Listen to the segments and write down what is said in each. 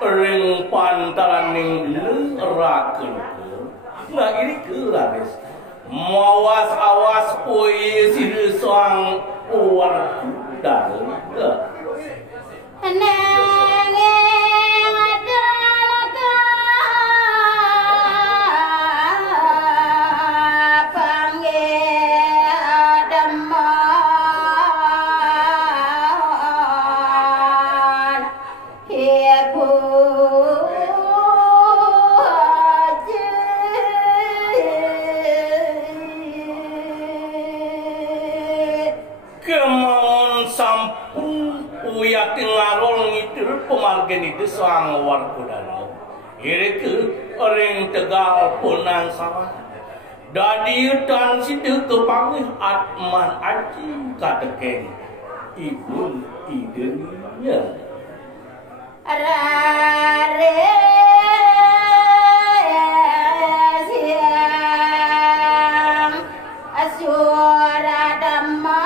Ring pantaraning rakeun. Nah ini kelaris. Mawas awas poe sieu soang uar dan pemargen itu soang war kudana. Iriku ring tegal punang sawah. Dadi dan situ kepangih atman aji katekeng. Ibun idenya. Rare siang asyura damma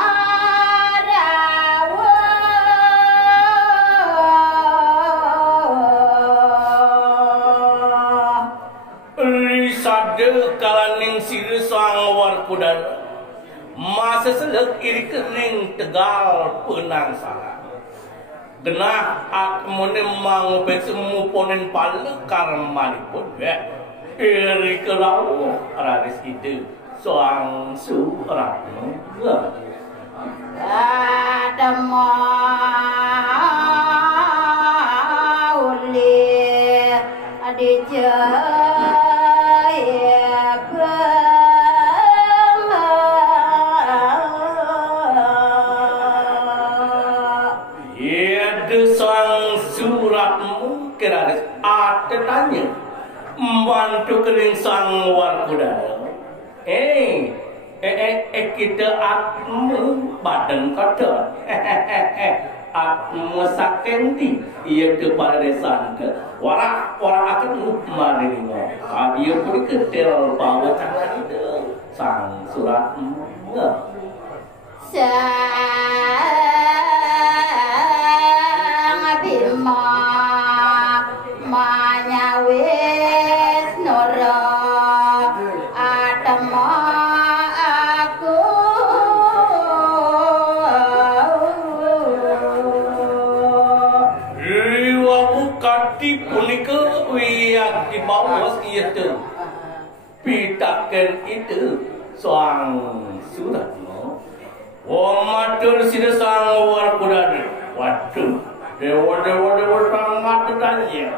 kalaning siru soang war kudana. Masa selek iri kering tegal penang salah. Genah ak menemang besemu ponen pala karmalipun ya. Iri kelau raris itu soang suratmu. Adama uli adija tanya membantu kering sang war kudana. Kita atmu badan kata. Atmu sakenti ia kepada desan ke warak akan maringo. Dia pun ketel bawa tangan itu sang suratmu. Sang bima manyawis nora atama aku riwa bukati punika wiyak di bawah itu pitaken itu soang suratmu matur sida sang war kudana. Waduh dewa sang mata tanya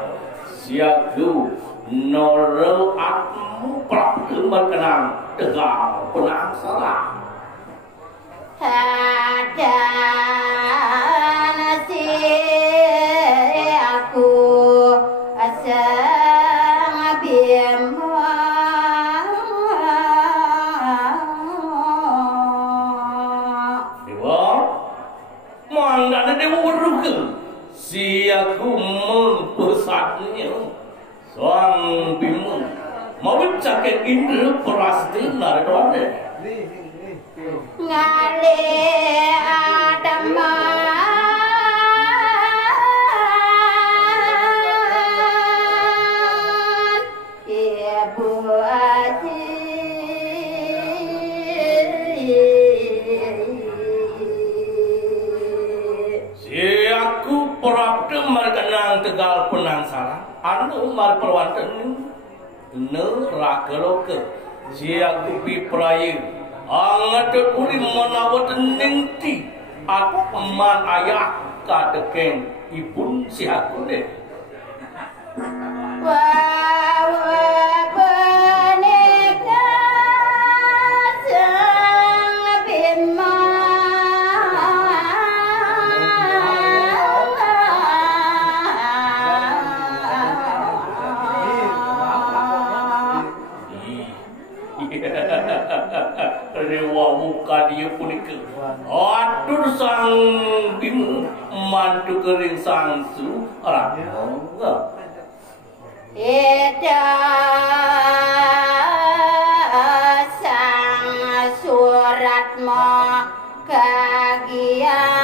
siaku noro atmu prap berkenang tegal penang salah. Ada nasi aku asang bima dewa mana ada dewa beruga si aku mempesatnya soang bima mau caket indra perasti naradwane ngale adama ibu aji si aku perapde markenang tegal penang salah anu mar perwanten ne rakaloke si aku pi praye angat uri menawat ningti atau peman ayah kadekeng ibun si aku deh. Wawa beneka sang bima dewa muka dia punika atur sang bim mantu kering sang su Rama Eda sang suratma kagiatui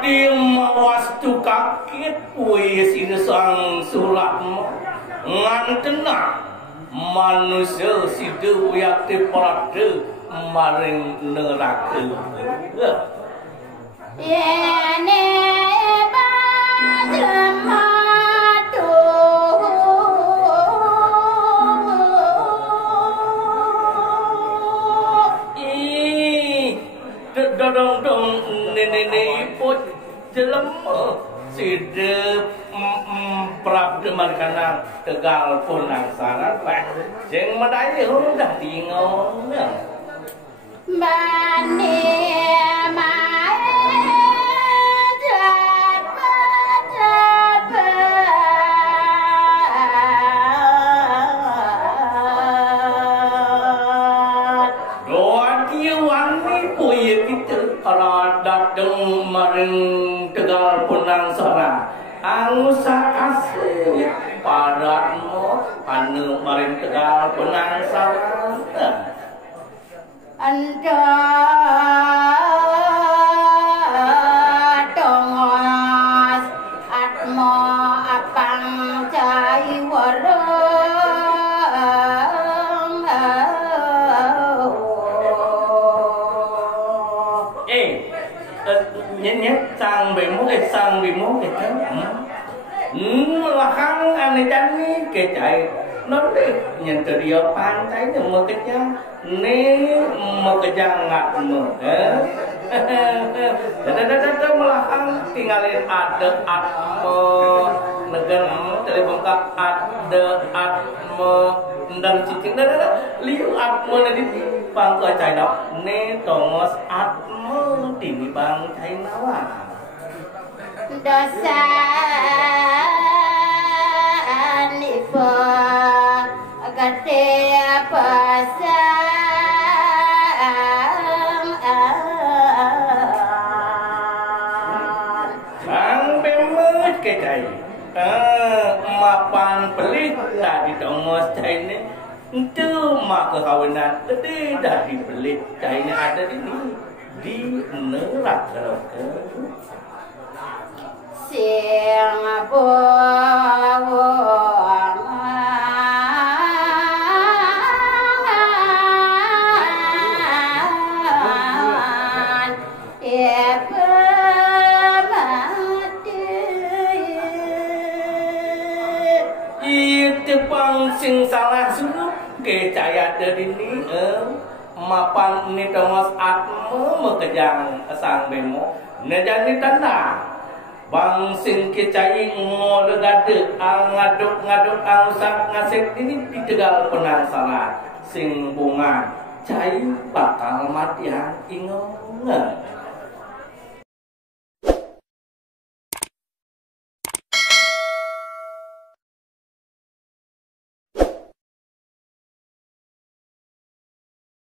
Dadi mawastu kakit wis ini sang surat ngantena manusia sidu yakti parade maring neraka Yene badramatu dong nene iput jelem sidep prab deman kana tegal pun langsaran lah jeng madai udah tinggal Bani mae dateng maring tegal punang sara angusa asih padatmu anu maring tegal punang sara anda tongos atmo apang cai wareng nyet sang bemo kan melakang ane jani kecai nonde nyentuh dia pantai ne mau kejang ne mau kejang ngat me dada melakang tinggalin ada atmo negen telepon kak ada atmo ndang cicing dada liu atmo ne di pangku cai dok ne tongos atmo dini bang cai nawa dosa nipo gate pasang sang bemet ke cai mapan pelit tadi tongos cai ne itu mak kawinan gede dari pelit cai ne ada di neraka siang buang itu pang sing salah suruh kecaya dari ini mapan ni tongos atmo mekejang sang bemo nejani tanda bang sing kecai ngol gade ngaduk angsak ngasek ini ditegal penang salah sing bunga cai bakal mati yang ingat